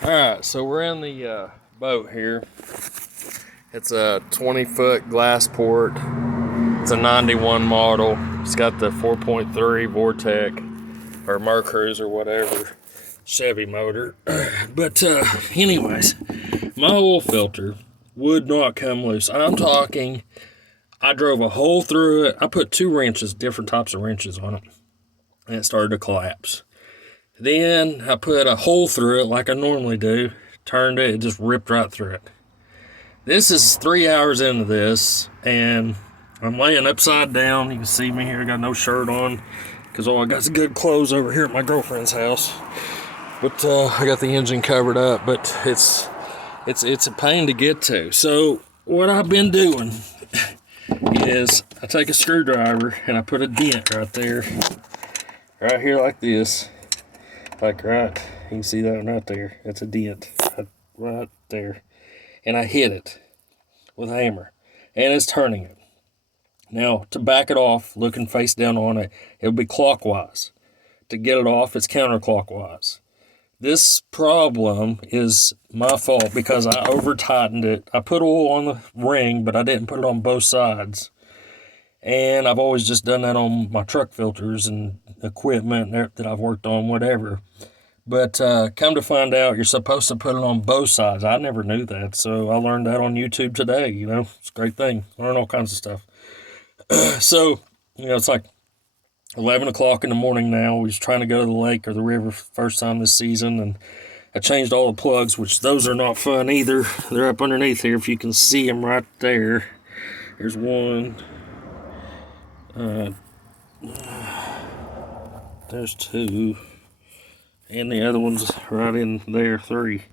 Alright, so we're in the boat here. It's a 20-foot glass port. It's a 91 model. It's got the 4.3 Vortec or mercruiser, whatever, Chevy motor. But anyways, my oil filter would not come loose. I'm talking, I drove a hole through it. I put two wrenches, different types of wrenches on it, and it started to collapse. Then I put a hole through it like I normally do, turned it, it just ripped right through it. This is 3 hours into this, and I'm laying upside down. You can see me here, I got no shirt on, because I got some good clothes over here at my girlfriend's house. But I got the engine covered up, but it's a pain to get to. So what I've been doing is I take a screwdriver and I put a dent right there, right here like this. Like right, you can see that one right there. That's a dent right there. And I hit it with a hammer. And it's turning it. Now, to back it off, looking face down on it, it'll be clockwise. To get it off, it's counterclockwise. This problem is my fault because I over-tightened it. I put oil on the ring, but I didn't put it on both sides. And I've always just done that on my truck filters and equipment that I've worked on, whatever. But come to find out, you're supposed to put it on both sides. I never knew that, so I learned that on YouTube today. It's a great thing. Learn all kinds of stuff. So, it's like 11 o'clock in the morning now. We was trying to go to the lake or the river first time this season, and I changed all the plugs, which those are not fun either. They're up underneath here, if you can see them right there. There's one. There's two. And the other one's right in there, 3.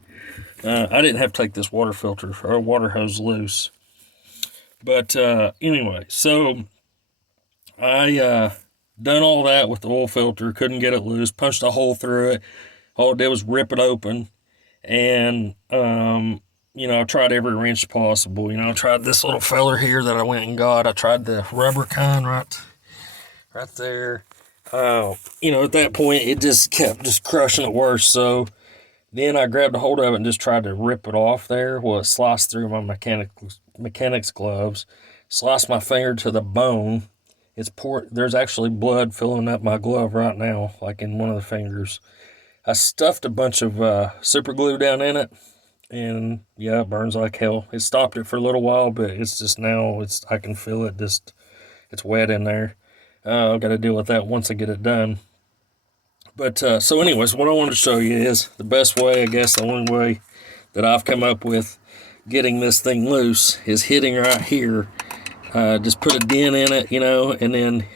I didn't have to take this water filter or water hose loose. But anyway, so I done all that with the oil filter, couldn't get it loose, punched a hole through it. All it did was rip it open. And, I tried every wrench possible. I tried this little feller here that I went and got. I tried the rubber kind right there. At that point, it just kept crushing it worse. So then I grabbed a hold of it and just tried to rip it off there. Well, it sliced through my mechanic's gloves, sliced my finger to the bone. There's actually blood filling up my glove right now, like in one of the fingers. I stuffed a bunch of super glue down in it, and yeah, it burns like hell. It stopped it for a little while, but it's just now, I can feel it, it's wet in there. I've got to deal with that once I get it done. But so anyways, what I wanted to show you is the best way, I guess the only way that I've come up with getting this thing loose is hitting right here. Just put a dent in it, and then,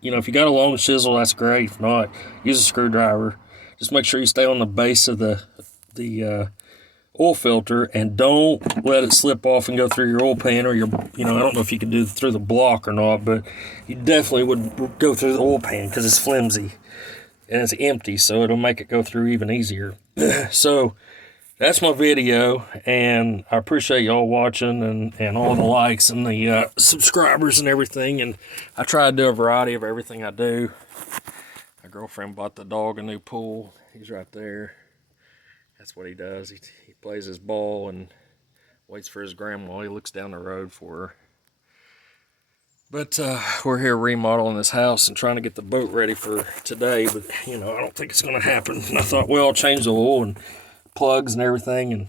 if you got a long chisel, that's great. If not, use a screwdriver. Just make sure you stay on the base of the oil filter and don't let it slip off and go through your oil pan or your, I don't know if you can do it through the block or not, but you definitely would go through the oil pan because it's flimsy and it's empty, so it'll make it go through even easier. So that's my video, and I appreciate y'all watching and all the likes and the subscribers and everything. And I try to do a variety of everything I do. My girlfriend bought the dog a new pool. He's right there. That's what he does. He plays his ball and waits for his grandma. He looks down the road for her. But we're here remodeling this house and trying to get the boat ready for today. But, I don't think it's going to happen. And I thought, well, I'll change the oil and plugs and everything and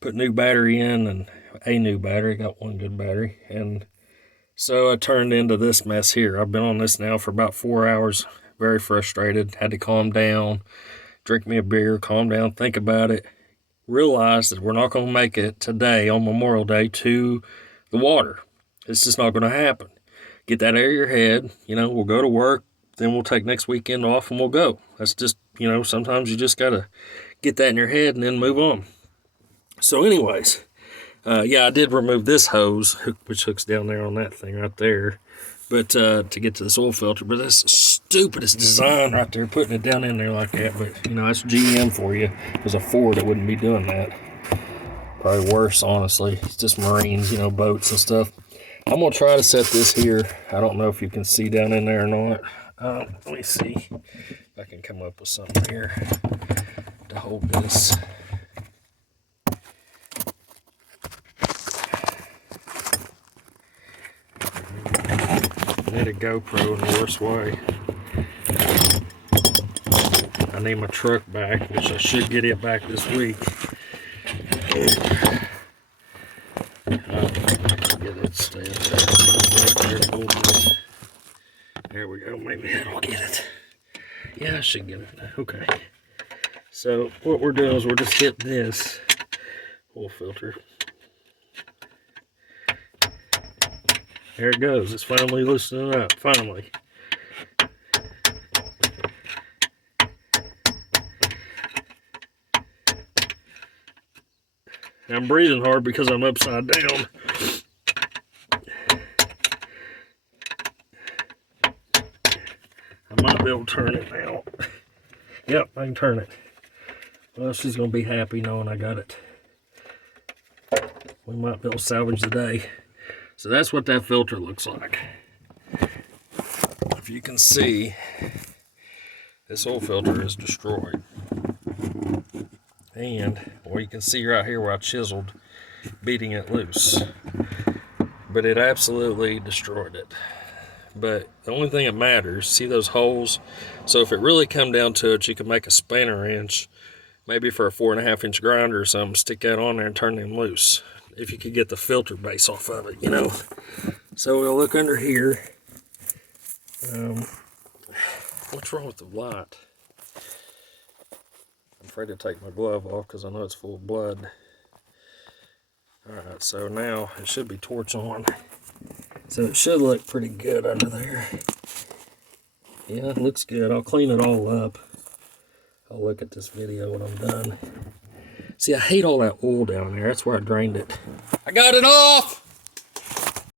put new battery in, and a new battery. Got one good battery. And so I turned into this mess here. I've been on this now for about 4 hours. Very frustrated. Had to calm down, drink me a beer, calm down, think about it. Realize that we're not going to make it today on Memorial Day to the water. It's just not going to happen. Get that out of your head. We'll go to work, then we'll take next weekend off and we'll go. That's just, sometimes you just got to get that in your head and then move on. So anyways, I did remove this hose, which hooks down there on that thing right there. But to get to this oil filter, but that's the stupidest design right there, putting it down in there like that. But, that's GM for you. If it was a Ford, it wouldn't be doing that. Probably worse, honestly. It's just Marines, boats and stuff. I'm going to try to set this here. I don't know if you can see down in there or not. Let me see if I can come up with something here to hold this. need a GoPro in the worst way. I need my truck back, which I should get it back this week. Get it stay up there. There we go. Maybe that'll get it. Yeah, I should get it. Okay. So what we're doing is we're just hitting this oil filter. There it goes. It's finally loosening up. Finally. I'm breathing hard because I'm upside down. I might be able to turn it now. Yep, I can turn it. Well, she's going to be happy knowing I got it. We might be able to salvage the day. So that's what that filter looks like. If you can see, this oil filter is destroyed. And, well, you can see right here where I chiseled, beating it loose. But it absolutely destroyed it. But the only thing that matters, see those holes? So if it really come down to it, you can make a spanner wrench, maybe for a 4.5-inch grinder or something, stick that on there and turn them loose. If you could get the filter base off of it, you know. So we'll look under here. What's wrong with the light? I'm afraid to take my glove off because I know it's full of blood. Alright, so now it should be torch on. So it should look pretty good under there. Yeah, it looks good. I'll clean it all up. I'll look at this video when I'm done. See, I hate all that oil down there. That's where I drained it. I got it off!